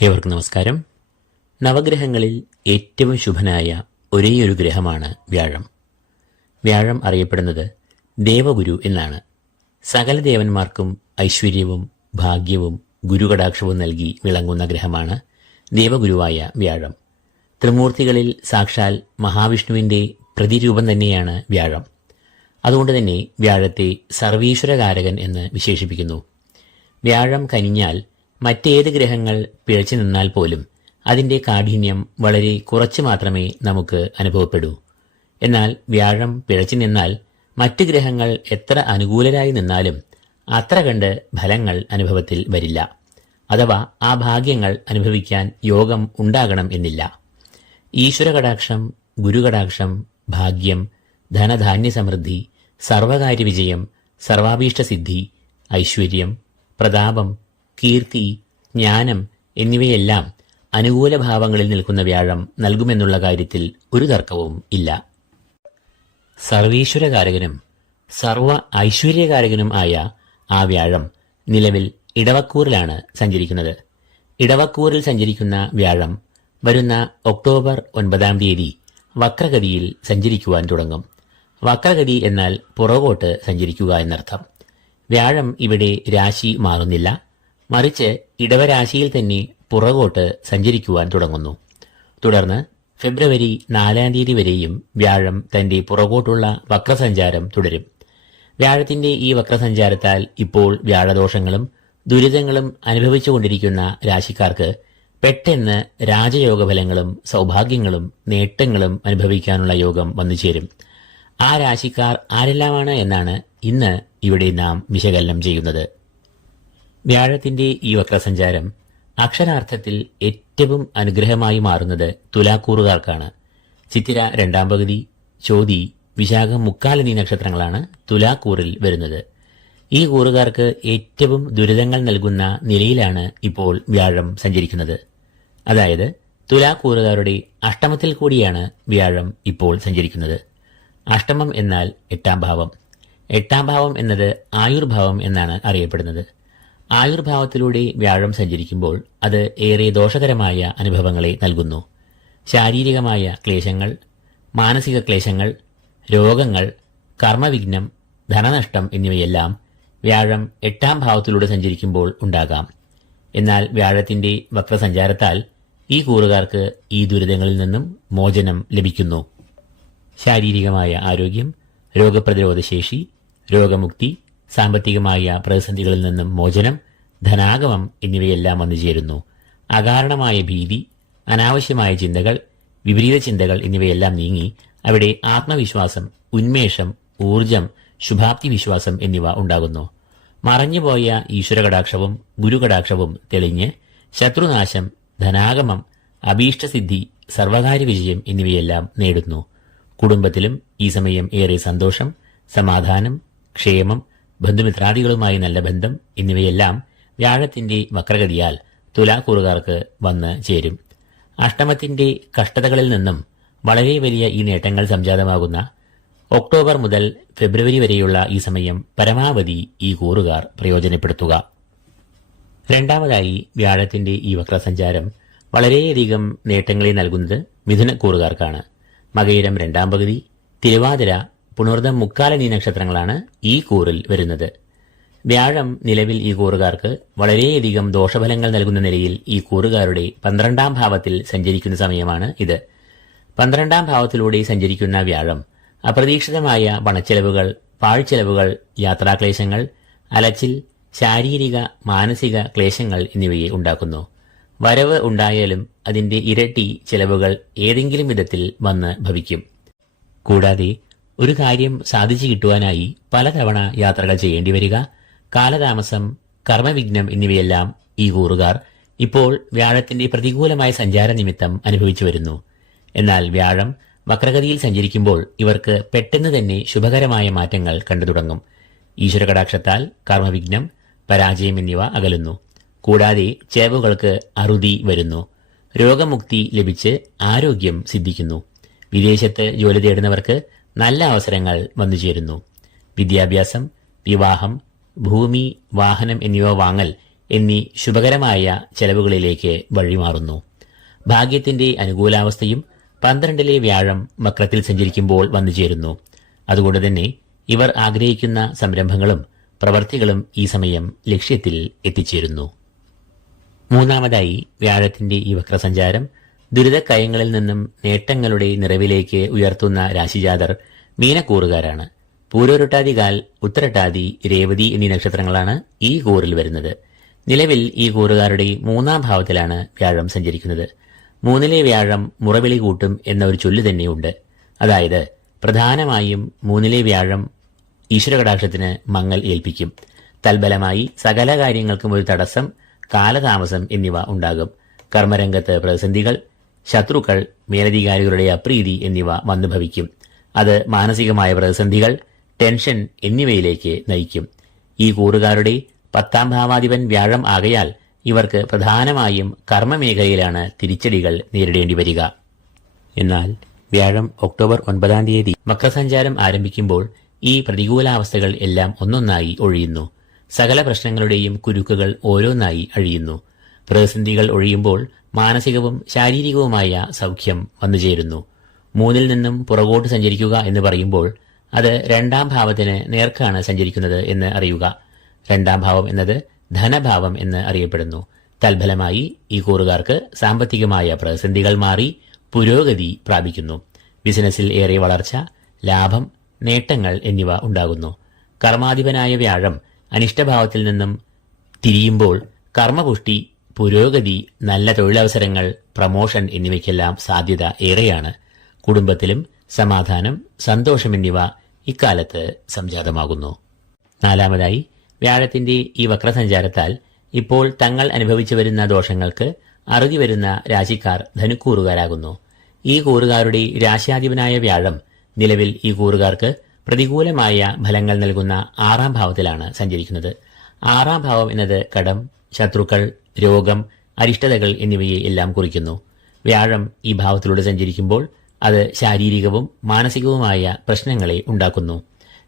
ഏവർക്കും നമസ്കാരം. നവഗ്രഹങ്ങളിൽ ഏറ്റവും ശുഭനായ ഒരേയൊരു ഗ്രഹമാണ് വ്യാഴം. വ്യാഴം അറിയപ്പെടുന്നത് ദേവഗുരു എന്നാണ്. സകല ദേവന്മാർക്കും ഐശ്വര്യവും ഭാഗ്യവും ഗുരുകടാക്ഷവും നൽകി വിളങ്ങുന്ന ഗ്രഹമാണ് ദേവഗുരുവായ വ്യാഴം. ത്രിമൂർത്തികളിൽ സാക്ഷാൽ മഹാവിഷ്ണുവിന്റെ പ്രതിരൂപം തന്നെയാണ് വ്യാഴം. അതുകൊണ്ട് തന്നെ വ്യാഴത്തെ സർവീശ്വരകാരകൻ എന്ന് വിശേഷിപ്പിക്കുന്നു. വ്യാഴം കനിഞ്ഞാൽ മറ്റേത് ഗ്രഹങ്ങൾ പിഴച്ചു നിന്നാൽ പോലും അതിന്റെ കാഠിന്യം വളരെ കുറച്ചു മാത്രമേ നമുക്ക് അനുഭവപ്പെടൂ. എന്നാൽ വ്യാഴം പിഴച്ചു നിന്നാൽ മറ്റു ഗ്രഹങ്ങൾ എത്ര അനുകൂലരായി നിന്നാലും അത്ര കണ്ട് ഫലങ്ങൾ അനുഭവത്തിൽ വരില്ല. അഥവാ ആ ഭാഗ്യങ്ങൾ അനുഭവിക്കാൻ യോഗം ഉണ്ടാകണം എന്നില്ല. ഈശ്വരകടാക്ഷം, ഗുരുകടാക്ഷം, ഭാഗ്യം, ധനധാന്യ സമൃദ്ധി, സർവകാര്യ വിജയം, സർവാഭീഷ്ടസിദ്ധി, ഐശ്വര്യം, പ്രതാപം, കീർത്തി, ജ്ഞാനം എന്നിവയെല്ലാം അനുകൂല ഭാവങ്ങളിൽ നിൽക്കുന്ന വ്യാഴം നൽകുമെന്നുള്ള കാര്യത്തിൽ ഒരു തർക്കവും ഇല്ല. സർവീശ്വരകാരകനും സർവ ഐശ്വര്യകാരകനും ആയ ആ വ്യാഴം നിലവിൽ ഇടവക്കൂറിലാണ് സഞ്ചരിക്കുന്നത്. ഇടവക്കൂറിൽ സഞ്ചരിക്കുന്ന വ്യാഴം വരുന്ന ഒക്ടോബർ 9 വക്രഗതിയിൽ സഞ്ചരിക്കുവാൻ തുടങ്ങും. വക്രഗതി എന്നാൽ പുറകോട്ട് സഞ്ചരിക്കുക എന്നർത്ഥം. വ്യാഴം ഇവിടെ രാശി മാറുന്നില്ല, മറിച്ച് ഇടവരാശിയിൽ തന്നെ പുറകോട്ട് സഞ്ചരിക്കുവാൻ തുടങ്ങുന്നു. തുടർന്ന് ഫെബ്രുവരി 4 വരെയും വ്യാഴം തന്റെ പുറകോട്ടുള്ള വക്രസഞ്ചാരം തുടരും. വ്യാഴത്തിന്റെ ഈ വക്രസഞ്ചാരത്താൽ ഇപ്പോൾ വ്യാഴദോഷങ്ങളും ദുരിതങ്ങളും അനുഭവിച്ചുകൊണ്ടിരിക്കുന്ന രാശിക്കാർക്ക് പെട്ടെന്ന് രാജയോഗഫലങ്ങളും സൗഭാഗ്യങ്ങളും നേട്ടങ്ങളും അനുഭവിക്കാനുള്ള യോഗം വന്നുചേരും. ആ രാശിക്കാർ ആരെല്ലാമാണ് എന്നാണ് ഇന്ന് ഇവിടെ നാം വിശകലനം ചെയ്യുന്നത്. വ്യാഴത്തിന്റെ ഈ വക്രസഞ്ചാരം അക്ഷരാർത്ഥത്തിൽ ഏറ്റവും അനുഗ്രഹമായി മാറുന്നത് തുലാക്കൂറുകാർക്കാണ്. ചിത്തിര 2 പകുതി, ചോതി, വിശാഖം 3/4 എന്നീ നക്ഷത്രങ്ങളാണ് തുലാക്കൂറിൽ വരുന്നത്. ഈ കൂറുകാർക്ക് ഏറ്റവും ദുരിതങ്ങൾ നൽകുന്ന നിലയിലാണ് ഇപ്പോൾ വ്യാഴം സഞ്ചരിക്കുന്നത്. അതായത് തുലാക്കൂറുകാരുടെ അഷ്ടമത്തിൽ കൂടിയാണ് വ്യാഴം ഇപ്പോൾ സഞ്ചരിക്കുന്നത്. അഷ്ടമം എന്നാൽ 8ാം ഭാവം. 8ാം ഭാവം എന്നത് ആയുർഭാവം എന്നാണ് അറിയപ്പെടുന്നത്. ആയുർഭാവത്തിലൂടെ വ്യാഴം സഞ്ചരിക്കുമ്പോൾ അത് ഏറെ ദോഷകരമായ അനുഭവങ്ങളെ നൽകുന്നു. ശാരീരികമായ ക്ലേശങ്ങൾ, മാനസിക ക്ലേശങ്ങൾ, രോഗങ്ങൾ, കർമ്മവിഘ്നം, ധനനഷ്ടം എന്നിവയെല്ലാം വ്യാഴം 8ാം ഭാവത്തിലൂടെ സഞ്ചരിക്കുമ്പോൾ ഉണ്ടാകാം. എന്നാൽ വ്യാഴത്തിന്റെ വക്രസഞ്ചാരത്താൽ ഈ കൂറുകാർക്ക് ഈ ദുരിതങ്ങളിൽ നിന്നും മോചനം ലഭിക്കുന്നു. ശാരീരികമായ ആരോഗ്യം, രോഗപ്രതിരോധശേഷി, രോഗമുക്തി, സാമ്പത്തികമായ പ്രതിസന്ധികളിൽ നിന്നും മോചനം, ധനാഗമം എന്നിവയെല്ലാം വന്നുചേരുന്നു. അകാരണമായ ഭീതി, അനാവശ്യമായ ചിന്തകൾ, വിപരീത ചിന്തകൾ എന്നിവയെല്ലാം നീങ്ങി അവിടെ ആത്മവിശ്വാസം, ഉന്മേഷം, ഊർജം, ശുഭാപ്തി വിശ്വാസം എന്നിവ ഉണ്ടാകുന്നു. മറഞ്ഞുപോയ ഈശ്വരകടാക്ഷവും ഗുരുകടാക്ഷവും തെളിഞ്ഞ് ശത്രുനാശം, ധനാഗമം, അഭീഷ്ടസിദ്ധി, സർവകാര്യ വിജയം എന്നിവയെല്ലാം നേടുന്നു. കുടുംബത്തിലും ഈ സമയം ഏറെ സന്തോഷം, സമാധാനം, ക്ഷേമം, ബന്ധുമിത്രാദികളുമായി നല്ല ബന്ധം എന്നിവയെല്ലാം വ്യാഴത്തിന്റെ വക്രഗതിയാൽ തുലാക്കൂറുകാർക്ക് വന്ന് ചേരും. അഷ്ടമത്തിന്റെ കഷ്ടതകളിൽ നിന്നും വളരെ വലിയ ഈ നേട്ടങ്ങൾ സംജാതമാകുന്ന ഒക്ടോബർ മുതൽ ഫെബ്രുവരി വരെയുള്ള ഈ സമയം പരമാവധി ഈ കൂറുകാർ പ്രയോജനപ്പെടുത്തുക. രണ്ടാമതായി വ്യാഴത്തിന്റെ ഈ വക്രസഞ്ചാരം വളരെയധികം നേട്ടങ്ങളെ നൽകുന്നത് മിഥുനക്കൂറുകാർക്കാണ്. മകയിരം 2 പകുതി, തിരുവാതിര, പുണർദം 3/4 എന്നീ നക്ഷത്രങ്ങളാണ് ഈ കൂറിൽ വരുന്നത്. വ്യാഴം നിലവിൽ ഈ കൂറുകാർക്ക് വളരെയധികം ദോഷഫലങ്ങൾ നൽകുന്ന നിലയിൽ ഈ കൂറുകാരുടെ 12ാം ഭാവത്തിൽ സഞ്ചരിക്കുന്ന സമയമാണ് ഇത്. 12ാം ഭാവത്തിലൂടെ സഞ്ചരിക്കുന്ന വ്യാഴം അപ്രതീക്ഷിതമായ പണച്ചെലവുകൾ, പാഴ്ചെലവുകൾ, യാത്രാക്ലേശങ്ങൾ, അലച്ചിൽ, ശാരീരിക മാനസിക ക്ലേശങ്ങൾ എന്നിവയെ ഉണ്ടാക്കുന്നു. വരവ് ഉണ്ടായാലും അതിന്റെ ഇരട്ടി ചെലവുകൾ ഏതെങ്കിലും വിധത്തിൽ വന്ന് ഭവിക്കും. കൂടാതെ ഒരു കാര്യം സാധിച്ചു കിട്ടുവാനായി പലതവണ യാത്രകൾ ചെയ്യേണ്ടി വരിക, കാലതാമസം, കർമ്മവിഘ്നം എന്നിവയെല്ലാം ഈ കൂറുകാർ ഇപ്പോൾ വ്യാഴത്തിന്റെ പ്രതികൂലമായ സഞ്ചാര നിമിത്തം അനുഭവിച്ചു വരുന്നു. എന്നാൽ വ്യാഴം വക്രഗതിയിൽ സഞ്ചരിക്കുമ്പോൾ ഇവർക്ക് പെട്ടെന്ന് തന്നെ ശുഭകരമായ മാറ്റങ്ങൾ കണ്ടു തുടങ്ങും. ഈശ്വരകടാക്ഷത്താൽ കർമ്മവിഘ്നം, പരാജയം എന്നിവ അകലുന്നു. കൂടാതെ ചെലവുകൾക്ക് അറുതി വരുന്നു. രോഗമുക്തി ലഭിച്ച് ആരോഗ്യം സിദ്ധിക്കുന്നു. വിദേശത്ത് ജോലി തേടുന്നവർക്ക് നല്ല അവസരങ്ങൾ വന്നുചേരുന്നു. വിദ്യാഭ്യാസം, വിവാഹം, ഭൂമി, വാഹനം എന്നിവ വാങ്ങൽ എന്നീ ശുഭകരമായ ചെലവുകളിലേക്ക് വഴിമാറുന്നു. ഭാഗ്യത്തിന്റെ അനുകൂലാവസ്ഥയും 12-ലെ വ്യാഴം വക്രത്തിൽ സഞ്ചരിക്കുമ്പോൾ വന്നുചേരുന്നു. അതുകൊണ്ട് തന്നെ ഇവർ ആഗ്രഹിക്കുന്ന സംരംഭങ്ങളും പ്രവൃത്തികളും ഈ സമയം ലക്ഷ്യത്തിൽ എത്തിച്ചേരുന്നു. മൂന്നാമതായി, വ്യാഴത്തിന്റെ ഈ വക്രസഞ്ചാരം ദുരിതക്കയങ്ങളിൽ നിന്നും നേട്ടങ്ങളുടെ നിറവിലേക്ക് ഉയർത്തുന്ന രാശിജാതർ മീനക്കൂറുകാരാണ്. പൂരോരുട്ടാതികാൽ, ഉത്തരട്ടാതി, രേവതി എന്നീ നക്ഷത്രങ്ങളാണ് ഈ കൂറിൽ വരുന്നത്. നിലവിൽ ഈ കൂറുകാരുടെ 3-ാം ഭാവത്തിലാണ് വ്യാഴം സഞ്ചരിക്കുന്നത്. 3-ലെ വ്യാഴം മുറവിളി കൂട്ടും എന്ന ഒരു ചൊല്ലു തന്നെയുണ്ട്. അതായത് പ്രധാനമായും 3-ലെ വ്യാഴം ഈശ്വരകടാക്ഷത്തിന് മങ്ങൽ ഏൽപ്പിക്കും. തൽബലമായി സകല കാര്യങ്ങൾക്കും ഒരു തടസ്സം, കാലതാമസം എന്നിവ ഉണ്ടാകും. കർമ്മരംഗത്ത് പ്രതിസന്ധികൾ, ശത്രുക്കൾ, മേലധികാരികളുടെ അപ്രീതി എന്നിവ വന്നുഭവിക്കും. അത് മാനസികമായ പ്രതിസന്ധികൾ, ടെൻഷൻ എന്നിവയിലേക്ക് നയിക്കും. ഈ കൂറുകാരുടെ 10-ാം ഭാവാധിപൻ വ്യാഴം ആകയാൽ ഇവർക്ക് പ്രധാനമായും കർമ്മമേഖലയിലാണ് തിരിച്ചടികൾ നേരിടേണ്ടി വരിക. എന്നാൽ വ്യാഴം ഒക്ടോബർ 9-ാം തീയതി വക്രസഞ്ചാരം ആരംഭിക്കുമ്പോൾ ഈ പ്രതികൂലാവസ്ഥകൾ എല്ലാം ഒന്നൊന്നായി ഒഴിയുന്നു. സകല പ്രശ്നങ്ങളുടെയും കുരുക്കുകൾ ഓരോന്നായി അഴിയുന്നു. പ്രതിസന്ധികൾ ഒഴിയുമ്പോൾ മാനസികവും ശാരീരികവുമായ സൗഖ്യം വന്നുചേരുന്നു. 3-ൽ നിന്നും പുറകോട്ട് സഞ്ചരിക്കുക എന്ന് പറയുമ്പോൾ അത് 2-ാം ഭാവത്തിന് നേർക്കാണ് സഞ്ചരിക്കുന്നത് എന്ന് അറിയുക. 2-ാം ഭാവം എന്നത് ധനഭാവം എന്ന് അറിയപ്പെടുന്നു. തൽഫലമായി ഈ കൂറുകാർക്ക് സാമ്പത്തികമായ പ്രതിസന്ധികൾ മാറി പുരോഗതി പ്രാപിക്കുന്നു. ബിസിനസ്സിൽ ഏറെ വളർച്ച, ലാഭം, നേട്ടങ്ങൾ എന്നിവ ഉണ്ടാകുന്നു. കർമാധിപനായ വ്യാഴം അനിഷ്ടഭാവത്തിൽ നിന്നും തിരിയുമ്പോൾ കർമ്മപുഷ്ടി, പുരോഗതി, നല്ല തൊഴിലവസരങ്ങൾ, പ്രമോഷൻ എന്നിവയ്ക്കെല്ലാം സാധ്യത ഏറെയാണ്. കുടുംബത്തിലും സമാധാനം, സന്തോഷം എന്നിവ ഇക്കാലത്ത് സംജാതമാകുന്നു. 4-മതായി, വ്യാഴത്തിന്റെ ഈ വക്രസഞ്ചാരത്താൽ ഇപ്പോൾ തങ്ങൾ അനുഭവിച്ചു വരുന്ന ദോഷങ്ങൾക്ക് അറുതി വരുന്ന രാശിക്കാർ ധനുക്കൂറുകാരാകുന്നു. ഈ കൂറുകാരുടെ രാശ്യാധിപനായ വ്യാഴം നിലവിൽ ഈ കൂറുകാർക്ക് പ്രതികൂലമായ ഫലങ്ങൾ നൽകുന്ന 6-ാം ഭാവത്തിലാണ് സഞ്ചരിക്കുന്നത്. 6-ാം ഭാവം എന്നത് കടം, ശത്രുക്കൾ, രോഗം, അരിഷ്ടതകൾ എന്നിവയെ എല്ലാം കുറിക്കുന്നു. വ്യാഴം ഈ ഭാവത്തിലൂടെ സഞ്ചരിക്കുമ്പോൾ അത് ശാരീരികവും മാനസികവുമായ പ്രശ്നങ്ങളെ ഉണ്ടാക്കുന്നു.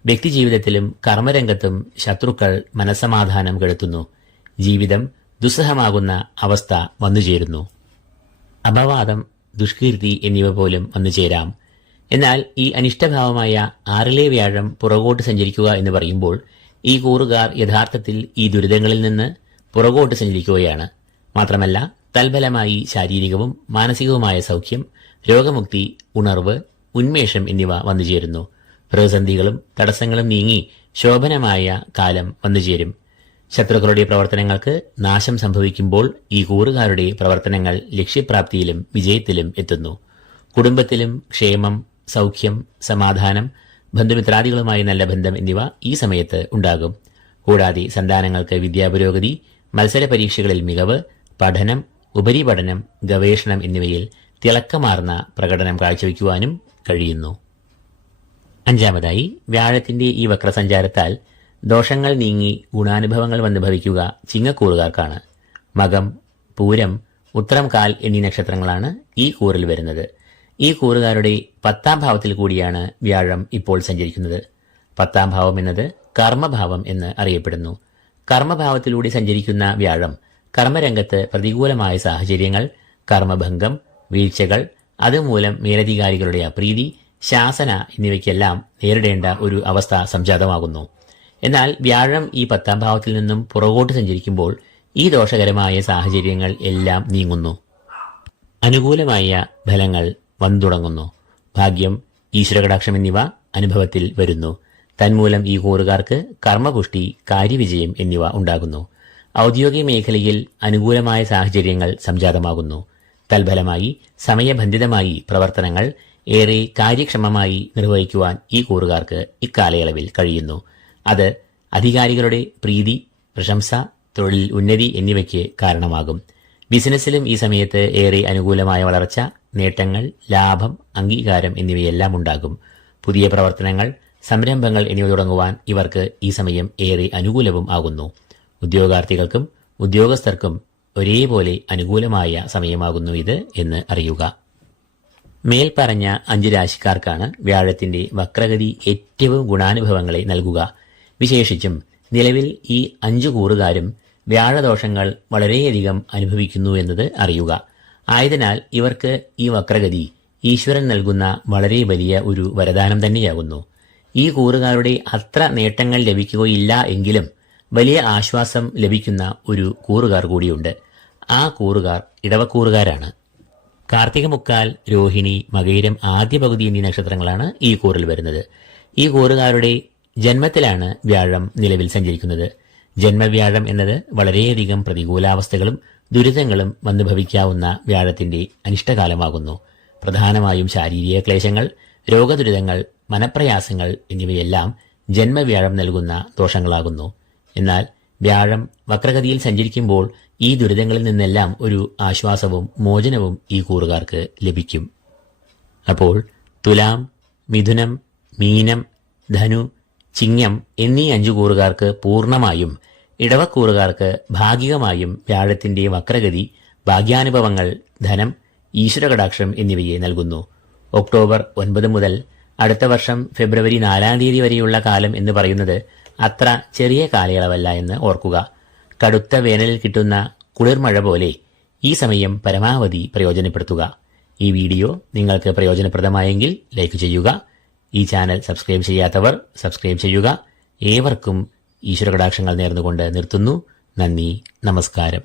വ്യക്തിജീവിതത്തിലും കർമ്മരംഗത്തും ശത്രുക്കൾ മനസ്സമാധാനം കെടുത്തുന്നു. ജീവിതം ദുസ്സഹമാകുന്ന അവസ്ഥ വന്നുചേരുന്നു. അപവാദം, ദുഷ്കീർത്തി എന്നിവ പോലും വന്നുചേരാം. എന്നാൽ ഈ അനിഷ്ടഭാവമായ 6-ലെ വ്യാഴം പുറകോട്ട് സഞ്ചരിക്കുക എന്ന് പറയുമ്പോൾ ഈ കൂറുകാർ യഥാർത്ഥത്തിൽ ഈ ദുരിതങ്ങളിൽ നിന്ന് പുറകോട്ട് സഞ്ചരിക്കുകയാണ്. മാത്രമല്ല തൽഫലമായി ശാരീരികവും മാനസികവുമായ സൗഖ്യം, രോഗമുക്തി, ഉണർവ്, ഉന്മേഷം എന്നിവ വന്നുചേരുന്നു. പ്രതിസന്ധികളും തടസ്സങ്ങളും നീങ്ങി ശോഭനമായ കാലം വന്നുചേരും. ശത്രുക്കളുടെ പ്രവർത്തനങ്ങൾക്ക് നാശം സംഭവിക്കുമ്പോൾ ഈ കൂറുകാരുടെ പ്രവർത്തനങ്ങൾ ലക്ഷ്യപ്രാപ്തിയിലും വിജയത്തിലും എത്തുന്നു. കുടുംബത്തിലും ക്ഷേമം, സൗഖ്യം, സമാധാനം, ബന്ധുമിത്രാദികളുമായി നല്ല ബന്ധം എന്നിവ ഈ സമയത്ത് ഉണ്ടാകും. കൂടാതെ സന്താനങ്ങൾക്ക് വിദ്യാപുരോഗതി, മത്സര പരീക്ഷകളിൽ മികവ്, പഠനം, ഉപരിപഠനം, ഗവേഷണം എന്നിവയിൽ തിളക്കമാർന്ന പ്രകടനം കാഴ്ചവെക്കുവാനും കഴിയുന്നു. 5-മതായി, വ്യാഴത്തിന്റെ ഈ വക്രസഞ്ചാരത്താൽ ദോഷങ്ങൾ നീങ്ങി ഗുണാനുഭവങ്ങൾ വന്ന് ഭവിക്കുക ചിങ്ങക്കൂറുകാർക്കാണ്. മകം, പൂരം, ഉത്രം കാൽ എന്നീ നക്ഷത്രങ്ങളാണ് ഈ കൂറിൽ വരുന്നത്. ഈ കൂറുകാരുടെ 10-ാം ഭാവത്തിൽ കൂടിയാണ് വ്യാഴം ഇപ്പോൾ സഞ്ചരിക്കുന്നത്. 10-ാം ഭാവം എന്നത് കർമ്മഭാവം എന്ന് അറിയപ്പെടുന്നു. കർമ്മഭാവത്തിലൂടെ സഞ്ചരിക്കുന്ന വ്യാഴം കർമ്മരംഗത്ത് പ്രതികൂലമായ സാഹചര്യങ്ങൾ, കർമ്മഭംഗം, വീഴ്ചകൾ, അതുമൂലം മേലധികാരികളുടെ അപ്രീതി, ശാസന എന്നിവയ്ക്കെല്ലാം നേരിടേണ്ട ഒരു അവസ്ഥ സംജാതമാകുന്നു. എന്നാൽ വ്യാഴം ഈ 10-ാം ഭാവത്തിൽ നിന്നും പുറകോട്ട് സഞ്ചരിക്കുമ്പോൾ ഈ ദോഷകരമായ സാഹചര്യങ്ങൾ എല്ലാം നീങ്ങുന്നു. അനുകൂലമായ ഫലങ്ങൾ വന്നു തുടങ്ങുന്നു. ഭാഗ്യം, ഈശ്വരകടാക്ഷം എന്നിവ അനുഭവത്തിൽ വരുന്നു. തന്മൂലം ഈ കൂറുകാർക്ക് കർമ്മപുഷ്ടി, കാര്യവിജയം എന്നിവ ഉണ്ടാകുന്നു. ഔദ്യോഗിക മേഖലയിൽ അനുകൂലമായ സാഹചര്യങ്ങൾ സംജാതമാകുന്നു. തൽഫലമായി സമയബന്ധിതമായി പ്രവർത്തനങ്ങൾ ഏറെ കാര്യക്ഷമമായി നിർവഹിക്കുവാൻ ഈ കൂറുകാർക്ക് ഇക്കാലയളവിൽ കഴിയുന്നു. അത് അധികാരികളുടെ പ്രീതി, പ്രശംസ, തൊഴിൽ ഉന്നതി എന്നിവയ്ക്ക് കാരണമാകും. ബിസിനസ്സിലും ഈ സമയത്ത് ഏറെ അനുകൂലമായ വളർച്ച, നേട്ടങ്ങൾ, ലാഭം, അംഗീകാരം എന്നിവയെല്ലാം ഉണ്ടാകും. പുതിയ പ്രവർത്തനങ്ങൾ, സംരംഭങ്ങൾ എന്നിവ തുടങ്ങുവാൻ ഇവർക്ക് ഈ സമയം ഏറെ അനുകൂലവും ആകുന്നു. ഉദ്യോഗാർത്ഥികൾക്കും ഉദ്യോഗസ്ഥർക്കും ഒരേപോലെ അനുകൂലമായ സമയമാകുന്നു ഇത് എന്ന് അറിയുക. മേൽപ്പറഞ്ഞ 5 രാശിക്കാർക്കാണ് വ്യാഴത്തിന്റെ വക്രഗതി ഏറ്റവും ഗുണാനുഭവങ്ങളെ നൽകുക. വിശേഷിച്ചും നിലവിൽ ഈ 5 കൂറുകാരും വ്യാഴദോഷങ്ങൾ വളരെയധികം അനുഭവിക്കുന്നു എന്നത് അറിയുക. ആയതിനാൽ ഇവർക്ക് ഈ വക്രഗതി ഈശ്വരൻ നൽകുന്ന വളരെ വലിയ ഒരു വരദാനം തന്നെയാകുന്നു. ഈ കൂറുകാരുടെ അത്ര നേട്ടങ്ങൾ ലഭിക്കുകയില്ല എങ്കിലും വലിയ ആശ്വാസം ലഭിക്കുന്ന ഒരു കൂറുകാർ കൂടിയുണ്ട്. ആ കൂറുകാർ ഇടവക്കൂറുകാരാണ്. കാർത്തിക മുക്കാൽ, രോഹിണി, മകയിരം ആദ്യ പകുതി എന്നീ നക്ഷത്രങ്ങളാണ് ഈ കൂറിൽ വരുന്നത്. ഈ കൂറുകാരുടെ ജന്മത്തിലാണ് വ്യാഴം നിലവിൽ സഞ്ചരിക്കുന്നത്. ജന്മവ്യാഴം എന്നത് വളരെയധികം പ്രതികൂലാവസ്ഥകളും ദുരിതങ്ങളും വന്നു ഭവിക്കാവുന്ന വ്യാഴത്തിന്റെ അനിഷ്ടകാലമാകുന്നു. പ്രധാനമായും ശാരീരിക ക്ലേശങ്ങൾ, രോഗദുരിതങ്ങൾ, മനപ്രയാസങ്ങൾ എന്നിവയെല്ലാം ജന്മവ്യാഴം നൽകുന്ന ദോഷങ്ങളാകുന്നു. എന്നാൽ വ്യാഴം വക്രഗതിയിൽ സഞ്ചരിക്കുമ്പോൾ ഈ ദുരിതങ്ങളിൽ നിന്നെല്ലാം ഒരു ആശ്വാസവും മോചനവും ഈ കൂറുകാർക്ക് ലഭിക്കും. അപ്പോൾ തുലാം, മിഥുനം, മീനം, ധനു, ചിങ്ങം എന്നീ 5 കൂറുകാർക്ക് പൂർണ്ണമായും, ഇടവക്കൂറുകാർക്ക് ഭാഗികമായും വ്യാഴത്തിന്റെ വക്രഗതി ഭാഗ്യാനുഭവങ്ങൾ, ധനം, ഈശ്വരകടാക്ഷം എന്നിവയെ നൽകുന്നു. ഒക്ടോബർ 9 മുതൽ അടുത്ത വർഷം ഫെബ്രുവരി 4 തീയതി വരെയുള്ള കാലം എന്ന് പറയുന്നത് അത്ര ചെറിയ കാലയളവല്ല എന്ന് ഓർക്കുക. കടുത്ത വേനലിൽ കിട്ടുന്ന കുളിർമഴ പോലെ ഈ സമയം പരമാവധി പ്രയോജനപ്പെടുത്തുക. ഈ വീഡിയോ നിങ്ങൾക്ക് പ്രയോജനപ്രദമായെങ്കിൽ ലൈക്ക് ചെയ്യുക. ഈ ചാനൽ സബ്സ്ക്രൈബ് ചെയ്യാത്തവർ സബ്സ്ക്രൈബ് ചെയ്യുക. ഏവർക്കും ഈശ്വരകടാക്ഷങ്ങൾ നേർന്നുകൊണ്ട് നിർത്തുന്നു. നന്ദി, നമസ്കാരം.